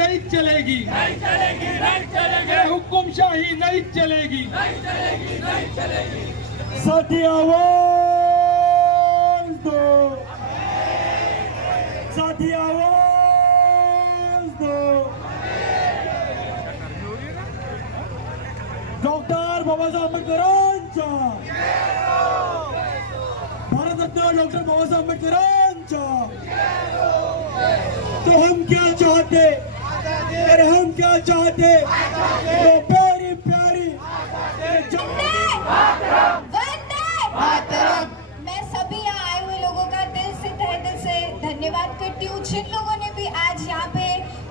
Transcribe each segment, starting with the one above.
नहीं चलेगी, नहीं चलेगी, नहीं चलेगी, हुकुमशाही नहीं चलेगी, नहीं चलेगी, नहीं चलेगी। साथी आवाज दो, साथी आवाज दो। डॉक्टर बाबासाहेब आंबेडकरांच्या, भारतरत्न डॉक्टर बाबासाहेब आंबेडकरांच्या। तो हम क्या चाहते, अरे हम क्या चाहते, तो प्यारी प्यारी मैं सभी यहाँ आए हुए लोगों का दिल से तहे दिल से धन्यवाद करती हूँ, जिन लोगों ने भी आज यहाँ पे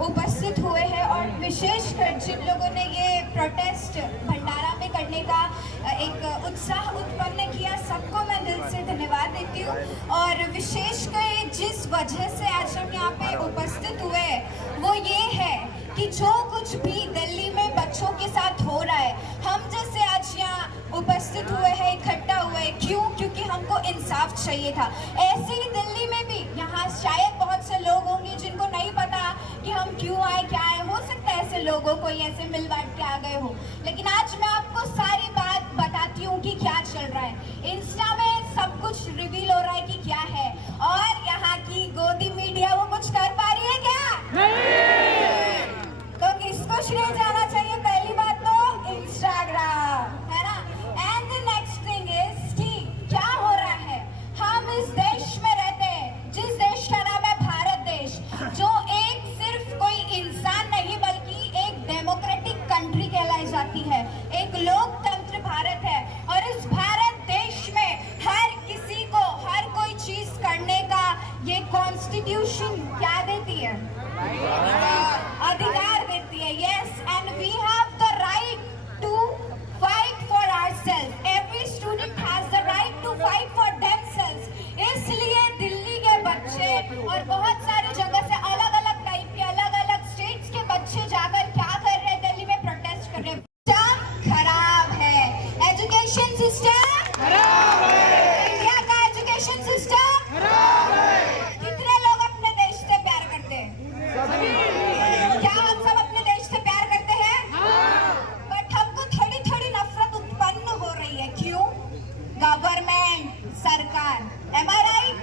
उपस्थित हुए हैं और विशेषकर जिन लोगों ने ये प्रोटेस्ट भंडारा में करने का एक उत्साह उत्पन्न किया, सबको मैं दिल से धन्यवाद देती हूँ। और विशेषकर जिस वजह से आज हम यहाँ पे उपस्थित हुए वो ये है कि जो कुछ भी दिल्ली में बच्चों के साथ हो रहा है, हम जैसे आज यहाँ उपस्थित हुए हैं, इकट्ठा हुए हैं, क्यों? क्योंकि हमको इंसाफ चाहिए था। ऐसे ही दिल्ली में भी यहाँ शायद बहुत से लोग होंगे जिनको नहीं पता कि हम क्यों आए, क्या आए। हो सकता है ऐसे लोगों को ऐसे मिल बांट के आ गए हो, लेकिन आज मैं आपको सारी बात बताती हूँ कि क्या चल रहा है। इंस्टा में सब कुछ रिवील हो रहा है कि क्या है, और यहाँ की गोदी मीडिया वो कुछ कर पा रही है क्या? तो किसको श्रेय जाना चाहिए? पहली बात तो इंस्टाग्राम, है ना। And the next thing is कि क्या हो रहा है, हम इस देश में रहते हैं जिस देश का नाम है भारत देश, जो एक सिर्फ कोई इंसान नहीं बल्कि एक डेमोक्रेटिक कंट्री कहलाई जाती है, एक लोकतंत्र भारत है। और इस भारत देश में हर किसी को हर कोई चीज करने का ये कॉन्स्टिट्यूशन क्या देती है? अधिकार देती है। Yes, and we have the right to fight for ourselves. Every student has the right to fight for themselves. इसलिए दिल्ली के बच्चे और बहुत सारी जगह से अलग अलग टाइप के अलग अलग स्टेट्स के बच्चे जाकर क्या कर रहे हैं? दिल्ली में प्रोटेस्ट कर रहे हैं। खराब है एजुकेशन सिस्टम, खराब है इंडिया का एजुकेशन सिस्टम, खराब है। कितने लोग अपने देश से प्यार करते हैं? क्या हम सब अपने देश से प्यार करते हैं? बट हमको थोड़ी थोड़ी नफरत उत्पन्न हो रही है। क्यों? गवर्नमेंट, सरकार। Am I right?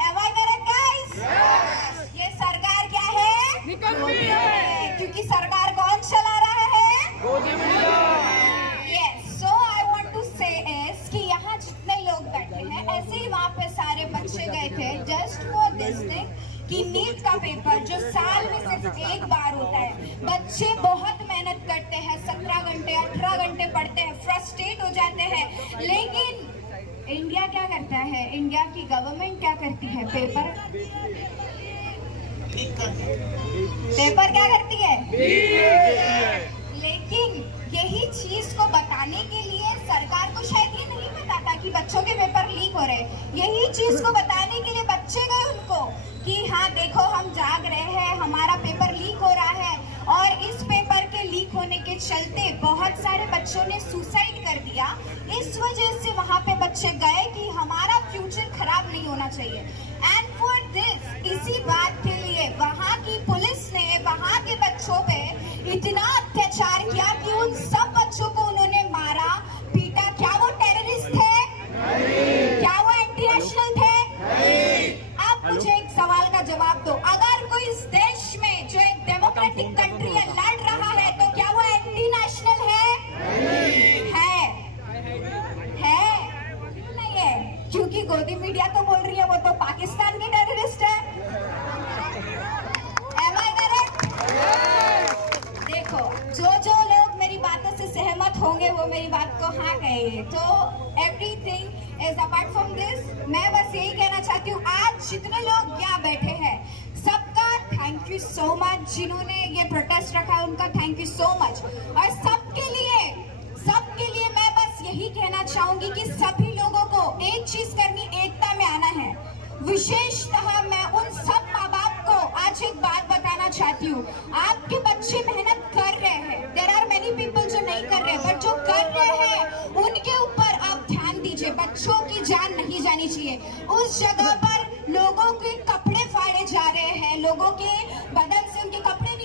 Am I correct guys? ये सरकार क्या है? निकम्मी है। क्योंकि सरकार कौन चला रहा है? Yes, so I want to say is कि यहाँ जितने लोग बैठे हैं, ऐसे ही वहाँ पे सारे बच्चे गए थे जस्ट फॉर दिस थिंग कि नीट का पेपर जो साल में सिर्फ एक बार होता है, बच्चे बहुत मेहनत करते हैं, 17 घंटे 18 घंटे पढ़ते हैं, फ्रस्ट्रेट हो जाते हैं, लेकिन इंडिया क्या करता है? इंडिया की गवर्नमेंट क्या करती है? पेपर क्या करती है? लेकिन यही चीज को बताने के लिए सरकार को शायद ये नहीं पता था कि बच्चों के पेपर लीक हो रहे। यही चीज को बताने के लिए बच्चे गए उनको कि हाँ देखो हम जाग रहे हैं, हमारा पेपर लीक हो रहा है। और इस पेपर के लीक होने के चलते बहुत सारे बच्चों ने सुसाइड कर दिया। इस वजह से वहाँ पे बच्चे गए कि हमारा फ्यूचर खराब नहीं होना चाहिए। एंड फॉर दिस, इसी बात के लिए वहाँ की पुलिस ने वहाँ के बच्चों पे इतना अत्याचार किया कि उन सब बच्चों को उन्होंने मारा, पीटा। क्या वो टेररिस्ट थे? क्या वो एंटी नेशनल थे? आप मुझे एक सवाल का जवाब दो। अगर कोई इस देश में जो एक डेमोक्रेटिक कंट्री है लड़ रहा है, तो क्या वो एंटी नेशनल है? नहीं है, क्योंकि गोदी मीडिया तो बोल रही है वो तो पाकिस्तान की टेररिस्ट है। Am I correct? देखो, जो लोग मेरी बातों से सहमत होंगे वो मेरी बात को हाँ कहेंगे। तो everything is apart from this, मैं बस यही कहना चाहती हूँ, आज जितने लोग यहाँ बैठे हैं सबका थैंक यू सो मच। जिन्होंने ये प्रोटेस्ट रखा है उनका थैंक यू सो मच। और सबके लिए मैं बस यही कहना चाहूंगी कि सभी लोगों को एक चीज करनी, एकता में आना है। विशेषतः मैं उन सब माँ बाप को आज एक बात बताना चाहती हूँ, आपके बच्चे मेहनत कर रहे हैं। देयर आर मेनी पीपल जो नहीं कर रहे, बट जो कर रहे हैं उनके ऊपर आप ध्यान दीजिए। बच्चों की जान नहीं जानी चाहिए। उस जगह पर लोगों के कपड़े फाड़े जा रहे हैं, लोगों के बदन से उनके कपड़े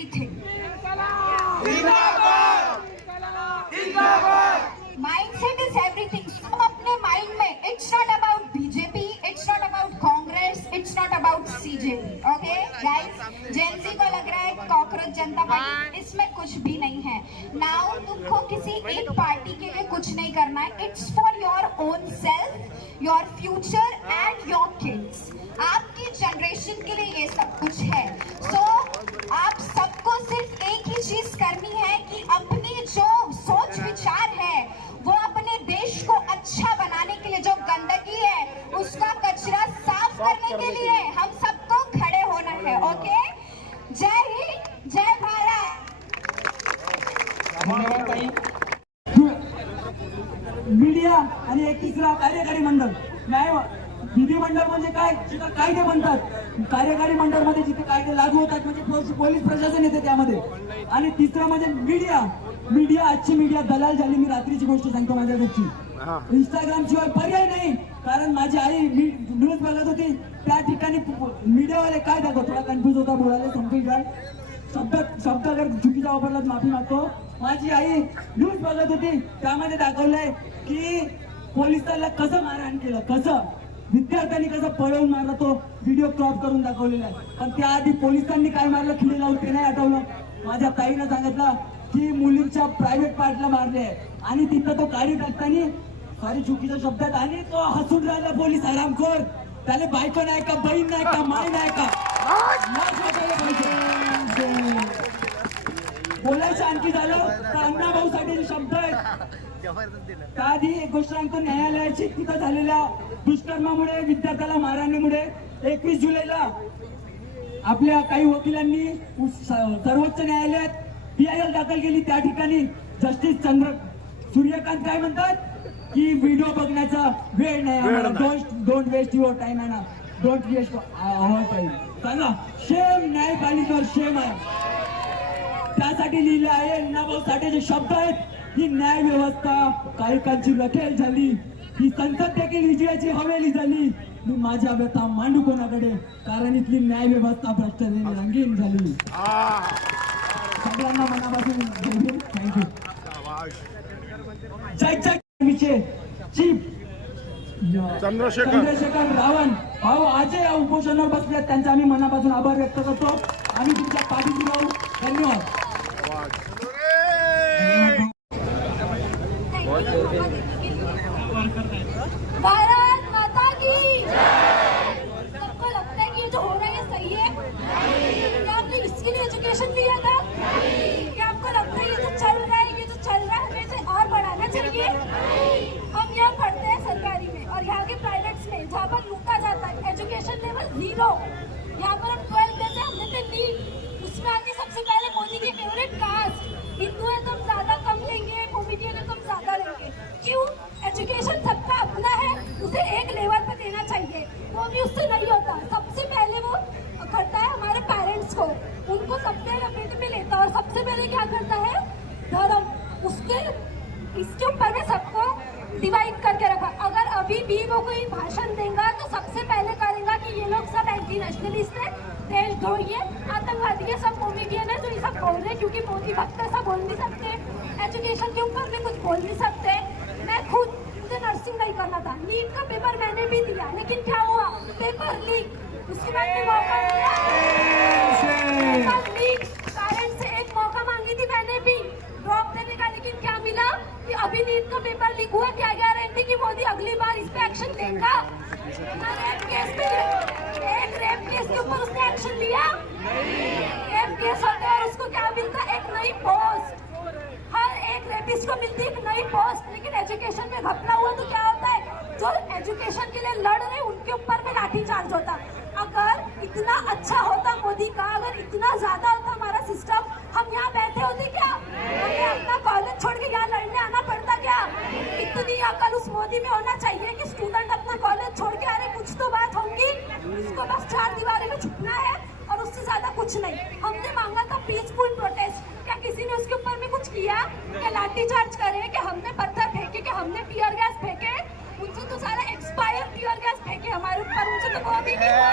everything. Mindset is everything. हम अपने mind में, it's not about BJP, it's not about Congress, it's not about CJP. Okay, guys? Gen Z को लग रहा है कॉकरोच जनता पार्टी, इसमें कुछ भी नहीं है. Now तुमको किसी एक पार्टी के लिए कुछ नहीं करना है. It's for your own self, your future and your kids. आपकी जनरेशन के लिए ये सब कुछ है. So आप सबको सिर्फ एक ही चीज करनी है कि अपनी जो सोच विचार है वो अपने देश को अच्छा बनाने के लिए, जो गंदगी है उसका कचरा साफ करने के लिए हम सबको खड़े होना है. ओके, जय हिंद, जय भारत. मीडिया आणि एक तिसरा कार्यकारी मंडळ. न्याय विधिमंडळ म्हणजे काय, जिथं कायदे बनतात. कार्यकारी मंडळ मध्ये जिथे कायदे लागू होतात म्हणजे पोलीस प्रशासन येते त्यामध्ये. आणि तिसरं म्हणजे मीडिया. मीडिया, आजची मीडिया दलाल झाली. मी रात्रीची गोष्ट सांगतो माझ्या घरची. इंस्टाग्राम शिवाय पर्याय नाही. कारण माझी आई न्यूज बघत होती, त्या ठिकाणी मीडियावाले काय दाखवत, थोडा कन्फ्युज होता बोलायला, समजून काय शब्द अगर चुकीचा वापरला माफी मागतो. माझी आई न्यूज बघत होती, त्यामध्ये दाखवलंय की पोलिसांना कसं मारहाण केलं, कसं विद्यार्थ्यांनी कसं पळवून मारलं, तो व्हिडिओ क्रॉप करून दाखवलेला आहे. पण त्याआधी पोलिसांनी काय मारलं, खिळे लावून, ते नाही आठवलं. माझ्या ताईनं सांगितलं की मुलींच्या प्रायव्हेट पार्टला मारले आणि तिथं तो गाडी टाकताना, सॉरी चुकीच्या शब्दात, आणि तो हसून राहिला पोलीस हरामखोर. त्याला बायको नाही का, बहीण नाही का, माय नाही का, बोलायचं आणखी झालं तर अण्णाभाऊ साठेचे शब्द आहेत. त्याआधी एक गोष्ट सांगतो, न्यायालयाची तिथं झालेल्या दुष्कर्मामुळे, विद्यार्थ्याला मारहाणीमुळे 21 जुलैला आपल्या काही वकिलांनी सर्वोच्च न्यायालयात PIL दाखल केली. त्या ठिकाणी जस्टिस सूर्यकांत काय म्हणतात की व्हिडिओ बघण्याचा वेळ नाही, डोंट वेस्ट युअर टाइम आहे ना, डोंट वेस्ट आवर टाइम. सांगा, शेम न्यायपालिकेवर शेम आहे. त्यासाठी लिहिलं आहे, अण्णाभाऊ साठेचे शब्द आहेत की न्याय व्यवस्था कायकांची रखेल झाली, ही संसद देखील विजयाची हवेली झाली. मी माझ्या व्यथा मांडू कोणाकडे, कारण इथली न्याय व्यवस्था भ्रष्टाचाराने रंगीन झाली. सगळ्यांना मनापासून थँक्यू. जय चीफ चंद्रशेखर रावण भाऊ आज या उपोषणावर बसले, त्यांचा आम्ही मनापासून आभार व्यक्त करतो. आम्ही तुमच्या पाठीशी राहू. धन्यवाद. भारत माता की सबको लगता है कि ये जो हो रहा है सही है? क्या आपने इसके लिए एजुकेशन लिया था? क्या आपको लगता है ये जो चल रहा है हमें इसे और बढ़ाना चाहिए? हम यहाँ पढ़ते हैं सरकारी में और यहाँ के प्राइवेट्स में, जहाँ पर लूटा जाता है. Education level 0. यहाँ पर हम 12 देते हैं, हमने तो नीट. उसमें आती सबसे पहले मोदी की फेवरेट कास्ट. हिंदू है तो हम ज्यादा कम लेंगे, कॉमेडियन है तो हम ज्यादा लेंगे. क्यों? एजुकेशन सबका अपना है, उसे एक लेवल पे देना चाहिए. वो भी उससे नहीं होता. सबसे पहले वो करता है हमारे पेरेंट्स को, उनको सबसे लपेट में लेता है और सबसे पहले क्या करता है, धर्म. इसके ऊपर में सबको डिवाइड करके रखा. अगर अभी भी वो कोई भाषण देगा तो सबसे पहले करेगा कि ये लोग सब एंटी नेशनलिस्ट है, देशद्रोही है, आतंकवादी है, सब कॉमेडियन है, जो ये सब बोल रहे हैं क्योंकि मोदी भक्त ऐसा बोल नहीं सकते. एजुकेशन के ऊपर में कुछ बोल नहीं सकते. मैं खुद, मुझे नर्सिंग नहीं करना था, नीट का पेपर मैंने भी दिया, लेकिन क्या हुआ, पेपर लीक. उसके बाद में मौका दिया, पेपर लीक. पेरेंट्स से एक मौका मांगी थी मैंने भी ड्रॉप देने का, लेकिन क्या मिला कि अभी नीट का पेपर लीक हुआ. क्या गारंटी कि मोदी अगली बार इस पे एक्शन लेगा? रेप केस पे, एक रेप केस के ऊपर उसने एक्शन लिया? रेप केस होता है, उसको क्या मिलता है, एक नई पोस्ट. हर एक रेपिस्ट को मिलती है एक नई पोस्ट. लेकिन एजुकेशन में घपला हुआ तो क्या होता है, जो एजुकेशन के लिए लड़ रहे उनके ऊपर में लाठीचार्ज होता. अगर इतना अच्छा होता मोदी का, अगर इतना ज्यादा होता हमारा सिस्टम, हम यहाँ बैठे होते क्या? हमें अपना कॉलेज छोड़ के यहाँ लड़ने आना पड़ता क्या? इतनी अकल उस मोदी में होना चाहिए कि स्टूडेंट अपना कॉलेज छोड़ के, अरे कुछ तो बात होगी, उसको बस 4 दीवारी में छुपना है और उससे ज्यादा कुछ नहीं. हमने मांगा था पीसफुल प्रोटेस्ट. क्या किसी ने उसके ऊपर में कुछ किया? क्या लाठीचार्ज करे, कि हमने पत्थर फेंके, कि हमने टीयर गैस फेंके? उनसे तो सारा एक्सपायर टीयर गैस फेंके हमारे ऊपर, उनसे तो वो भी नहीं हुआ.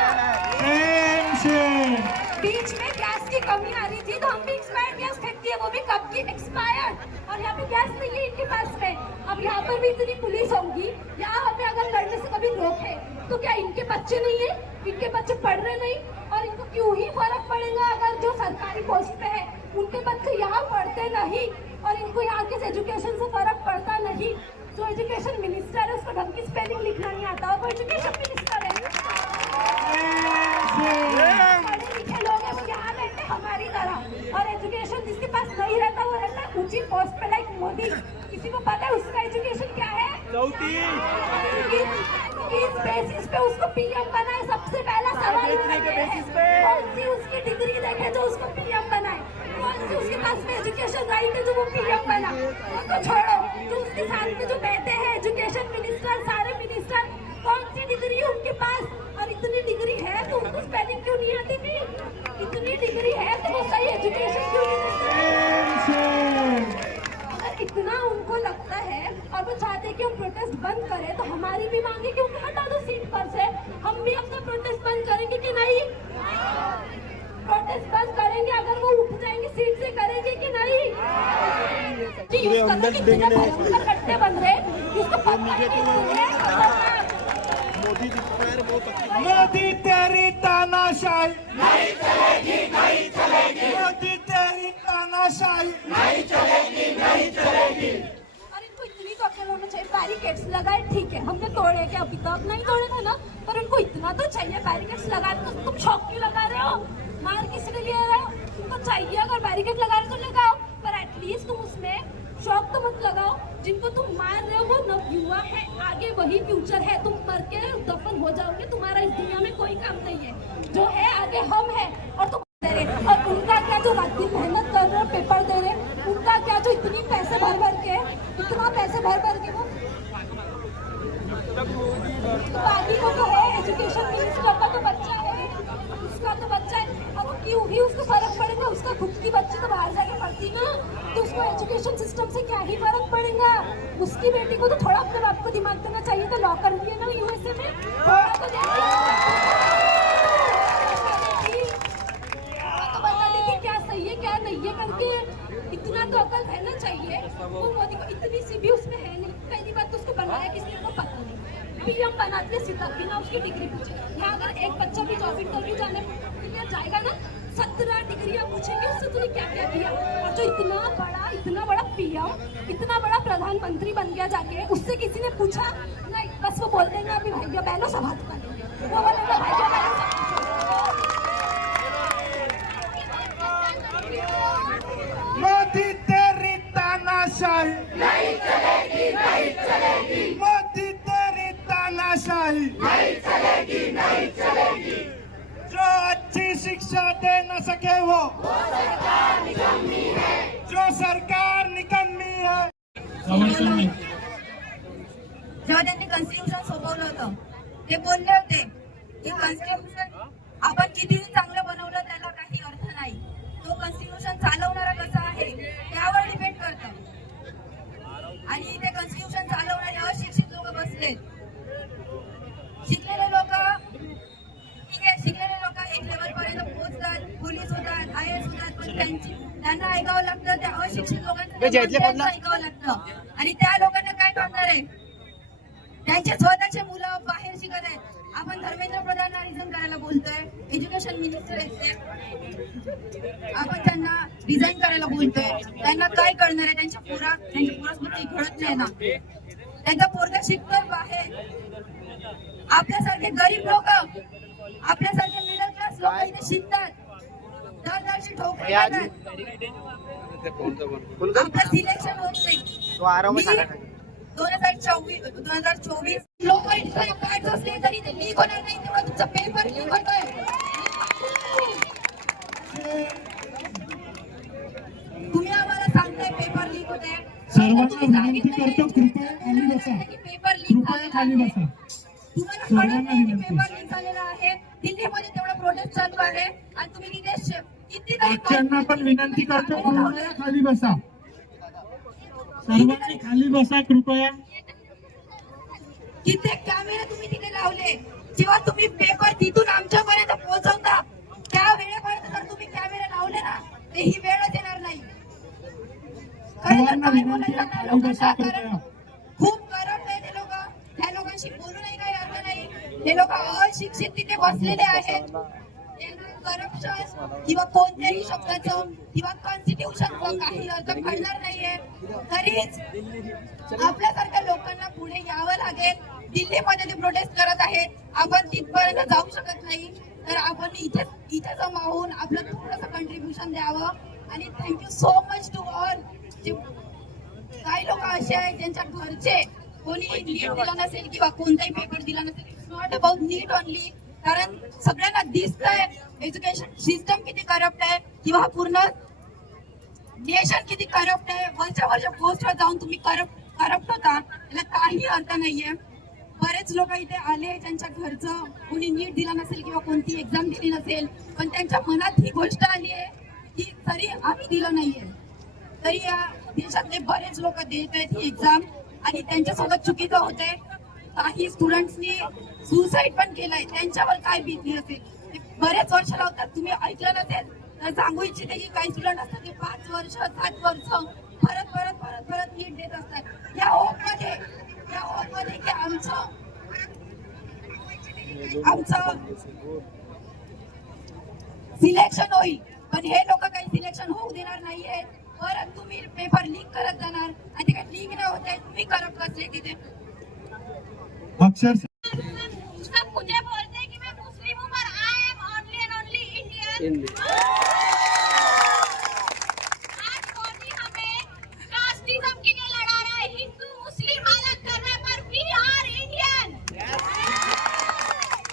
बीच में गैस की कमी आ रही थी तो हम भी एक्सपायर्ड गैस फेंकती है, वो भी कब की एक्सपायर्ड। और यहाँ पे गैस नहीं है इनके पास में। अब यहाँ पर भी इतनी पुलिस होगी, यहाँ हमें अगर लड़ने से कभी रोके तो क्या इनके बच्चे नहीं है, इनके बच्चे पढ़ रहे नहीं? और इनको क्यों ही फर्क पड़ेगा अगर जो सरकारी पोस्ट पे है उनके बच्चे यहाँ पढ़ते नहीं और इनको यहाँ के एजुकेशन से फर्क पड़ता नहीं। जो एजुकेशन मिनिस्टर है उसको ढंग की स्पेलिंग लिखना नहीं आता, वो एजुकेशन मिनिस्टर है। पढ़े लिखे लोग हैं, वो यहाँ रहते हैं हमारी तरह। और एजुकेशन जिसके पास नहीं रहता वो रहता है ऊंची पोस्ट पे, लाइक मोदी। किसी को पता है उसका एजुकेशन क्या है? किस बेसिस पे उसको पीएम बनाए? सबसे पहला सवाल कौन सी उसकी डिग्री देखे जो उसको पीएम बनाए? कौन सी उसके पास में एजुकेशन राइट है जो वो पीएम बना? उसको छोड़ो, जो उसके साथ में जो बैठे हैं एजुकेशन मिनिस्टर, सारे मिनिस्टर, कौन सी डिग्री है उनके पास? और इतनी डिग्री है तो उनको स्पेलिंग क्यों नहीं आती थी? इतनी डिग्री है तो वो सही एजुकेशन क्यों नहीं देते? अगर इतना उनको लगता है और वो चाहते कि हम प्रोटेस्ट बंद करें तो हमारी भी मांगे क्योंकि हटा दो सीट पर से। हम भी अपना प्रोटेस्ट बंद करेंगे कि नहीं? प्रोटेस्ट बंद करेंगे, अगर वो उठ जाएंगे सीट से करेंगे कि नहीं? कितने भयंकर कट्टे बन रहे, इसको पता ही नहीं। मोदी तेरी तानाशाही नहीं चलेगी, नहीं चलेगी, मोदी तेरी तानाशाही नहीं चलेगी, नहीं चलेगी। और इनको इतनी तो अकल होना चाहिए। बैरिकेड्स लगाए ठीक है, हमने तोड़े क्या? अभी तक नहीं तोड़े थे ना, पर उनको इतना तो चाहिए। बैरिकेड्स लगा तो तुम शौक क्यों लगा रहे हो? मार किसी के लिए रहे हो? तुमको चाहिए अगर बैरिकेड लगा रहे तो लगाओ, पर एटलीस्ट तुम उसमें शौक तो मत लगाओ। जिनको तुम मार रहे हो वो नवयुवा है, आगे वही फ्यूचर है। तुम मर के दफन हो जाओगे, तुम्हारा इस दुनिया में कोई काम नहीं है। जो है आगे हम है और तुम दे रहे। और उनका क्या जो रात दिन मेहनत कर रहे पेपर दे रहे, उनका क्या जो इतनी पैसे भर भर के, इतना पैसे भर भर के वो तो बाकी को तो है एजुकेशन मिनिस्टर का तो बच्चा है, उसका तो बच्चा है। अब क्यों ही उसको फर्क पड़ेगा? उसका खुद की बच्ची तो बाहर जाके पढ़ती ना, तो उसको एजुकेशन सिस्टम से क्या ही फर्क पड़ेगा? उसकी बेटी को तो थोड़ा अपने बाप को दिमाग देना चाहिए था। लॉ कर दिए ना यूएसए में, थोड़ा तो बता देती क्या सही है क्या नहीं है करके। इतना तो अकल रहना चाहिए। वो मोदी को इतनी सी भी उसमें है नहीं। पहली बात तो उसको बनाया किसी को पता नहीं। पीएम बनाते सीधा बिना उसकी डिग्री पूछे। यहाँ अगर एक बच्चा भी जॉब इंटरव्यू जाने के लिए जाएगा ना, 17 डिग्रियां पूछेंगे उससे तूने क्या क्या किया। और जो इतना बड़ा पीएम, इतना बड़ा प्रधानमंत्री बन गया जाके, उससे किसी ने पूछा नहीं? बस वो बोल देंगे अभी भाइयों बहनों से बात करेंगे। वो बोलेंगे भाइयों बहनों मोदी तेरी तानाशाही नहीं चलेगी, नहीं चलेगी, मोदी तेरी तानाशाही नहीं चलेगी, नहीं चलेगी। जो अच्छी शिक्षा दे न सके वो सरकार निकम्मी है, जो सरकार निकम्मी है। जेव्हा त्यांनी कॉन्स्टिट्यूशन सोपवलं होतं ते बोलले होते की कॉन्स्टिट्यूशन आपण कितीही चांगलं बनवलं त्याला काही अर्थ नाही, तो कॉन्स्टिट्यूशन चालवणारा कसा आहे त्यावर डिपेंड करतं. आणि ते कॉन्स्टिट्यूशन चालवणारे अशिक्षित लोक बसलेत. शिकलेले लोक ठीक आहे, शिकलेले लोक एक लेवल पर्यंत पोहोचतात, पोलीस होतात, IAS होतात, पण त्यांना ऐकावं लागतं त्या अशिक्षित लोकांचं ऐकावं लागतं. आणि त्या लोकांना काय करणार आहे? त्यांचे स्वतःचे मुलं बाहेर शिकत आहेत. आपण धर्मेंद्र प्रधानला रिझाईन करायला बोलतोय, एज्युकेशन मिनिस्टर आहेत ते, आपण त्यांना रिझाईन करायला बोलतोय. त्यांना काय करणार आहे? त्यांच्या पोरासमध्ये घडत नाही ना. त्यांचा पोरगा शिकतोय बाहेर. आपल्यासारखे गरीब लोक, आपल्यासारखे मिडल क्लास लोक इथे शिकतात, दरवर्षी ठोकरे खातात. आपलं सिलेक्शन होत नाही. 2024 लोक इतकं कार्ड असले तरी ते लीक होणार नाही, तेव्हा तुमचा पेपर लीक होतोय. तुम्ही आम्हाला सांगताय पेपर लीक होते. सर्वांना विनंती करतो कृपया खाली बसा, पेपर लीक कृपया खाली बसा. तुम्हाला कळत नाही की पेपर लीक झालेला आहे. दिल्लीमध्ये तेवढा प्रोटेस्ट चालू आहे आणि तुम्ही तिथे कितीतरी आजच्यांना पण विनंती करतो कृपया खाली बसा. सर्वांनी खाली बसा कृपया. कित्येक कॅमेरे तुम्ही तिथे लावले. जेव्हा तुम्ही पेपर तिथून आमच्यापर्यंत पोहोचवता त्या वेळेपर्यंत जर तुम्ही कॅमेरे लावले तेही वेळच येणार नाही. सर्वांना विनंती आहे, खाली बसा कृपया. खूप करप्ट आहे ते लोक. त्या लोकांशी बोलूनही काही अर्थ नाही. हे लोक अशिक्षित तिथे बसलेले आहेत. करप्शन किंवा कोणत्याही शब्दाचं किंवा कॉन्स्टिट्यूशनचं काही अर्थ कळणार नाहीये. तरीच आपल्यासारख्या लोकांना पुढे यावं लागेल. दिल्लीमध्ये ते प्रोटेस्ट करत आहेत, आपण तिथपर्यंत जाऊ शकत नाही. तर आपण इथे जमा होऊन आपलं थोडंसं कंट्रीब्युशन द्यावं. आणि thank you so much to all. काही लोक असे आहेत ज्यांच्या घरचे कोणी नीट दिला नसेल किंवा कोणताही पेपर दिला नसेल. It's not about NEET only. कारण सगळ्यांना दिसतंय एज्युकेशन सिस्टम किती करप्ट आहे किंवा पूर्ण नेशन किती करप्ट आहे. वरच्या पोस्टवर जाऊन तुम्ही करप्ट होता, याला काही अर्थ नाहीये. बरेच लोक इथे आले ज्यांच्या घरचं कोणी नीट दिला नसेल किंवा कोणती एक्झाम दिली नसेल, पण त्यांच्या मनात ही गोष्ट आली आहे की तरी आम्ही दिलं नाहीये. तरी या देशातले बरेच लोक देत आहेत ही एक्झाम आणि त्यांच्यासोबत चुकीचं होतंय. काही स्टुडंट्सनी सुसाईड पण केलंय. त्यांच्यावर काय बीतली असेल. बरेच वर्ष लावतात. तुम्ही ऐकलं नसेल तर सांगू इच्छिते की काही स्टुडंट असतात ते 5 वर्ष 7 वर्ष परत नीट देत असतात. या होपमध्ये की आमचं सिलेक्शन होईल, पण हे लोक काही सिलेक्शन होऊ देणार नाहीये. परत तुम्ही पेपर लीक करत जाणार आणि ते काही लीक नाही होत आहे. तुम्ही करप्ट असले तिथे. अक्षरशः सब मुझे बोलते हैं कि मैं मुस्लिम हूँ पर I am only and only Indian. आज मोदी हमें कास्टिज्म के लिए लड़ा रहा है, हिंदू मुस्लिम अलग कर रहा है, पर वी आर इंडियन.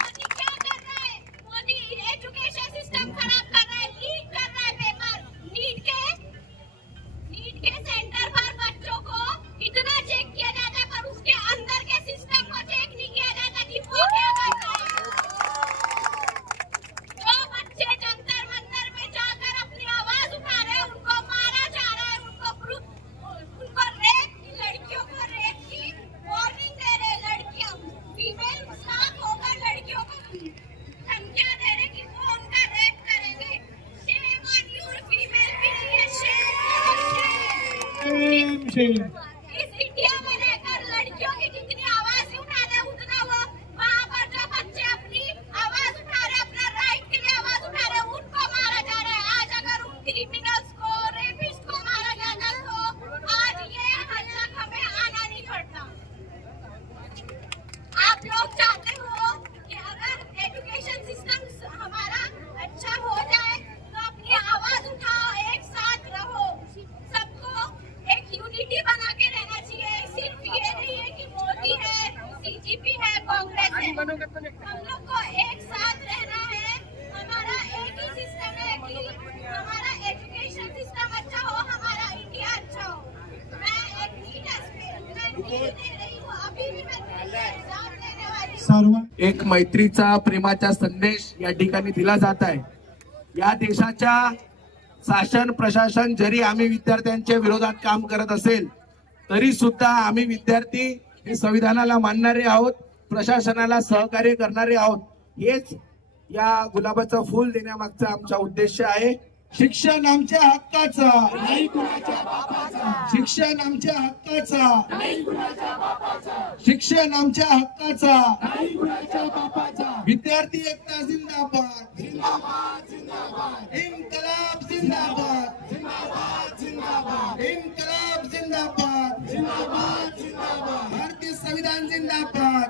मोदी क्या कर रहा है? मोदी एजुकेशन सिस्टम खराब कर रहा है, लीक कर रहा है पेपर. नीट के सेंटर पर बच्चों को इतना चेक किया जाता है पर उसके अंदर के सिस्टम को चेक नहीं किया जाता कि वो क्या कर रहा है. जो बच्चे जंतर मंतर में जाकर अपनी आवाज उठा रहे हैं उनको मारा जा रहा है. उनको रेप, लड़कियों को रेप की वार्निंग दे रहे. लड़कियां फीमेल स्टाफ होकर लड़कियों को धमकियां दे रहे कि वो उनका रेप करेंगे. शेम ऑन यू फीमेल के लिए. शेम. इस इंडिया में रहकर लड़कियों की जितनी आवाज उठा रहे उतना वो वहाँ पर जो बच्चे अपनी आवाज उठा रहे, अपना राइट के लिए आवाज उठा रहे, उनको मारा जा रहा है. आज अगर उन क्रिमिनल्स को, रेपिस्ट को मारा जाता तो आज ये हल्ला हमें आना नहीं पड़ता. आप लोग चाहते हो कि अगर एजुकेशन सिस्टम हमारा अच्छा हो जाए तो अपनी आवाज उठाओ, एक साथ रहो. सबको एक यूनिटी बना के रहना चाहिए. सिर्फ ये नहीं है कि मोदी है, सीजीपी है, कांग्रेस है. हम लोग को एक साथ रहना है. हमारा एक ही सिस्टम है कि हमारा एजुकेशन सिस्टम अच्छा हो, हमारा इंडिया अच्छा हो. मैं एक नीट एस्पिरेंट दे रही हूँ. अभी भी मैं एग्जाम देने वाली हूँ. सर्व एक मैत्रीचा प्रेमाचा संदेश या ठिकाणी दिला जात आहे. या देशाच्या शासन प्रशासन जरी आम्ही विद्यार्थ्यांच्या विरोधात काम करत असेल तरी सुद्धा आम्ही विद्यार्थी हे संविधानाला मानणारे आहोत, प्रशासनाला सहकार्य करणारे आहोत. हेच या गुलाबाचं फूल देण्यामागचा आमचा उद्देश आहे. शिक्षण आमच्या हक्काचा, शिक्षण आमच्या हक्काचा, शिक्षण आमच्या हक्काचा. विद्यार्थी एकता जिंदाबाद, इन्कलाब जिंदाबाद, इन्कलाब जिंदाबाद, भारतीय संविधान जिंदाबाद.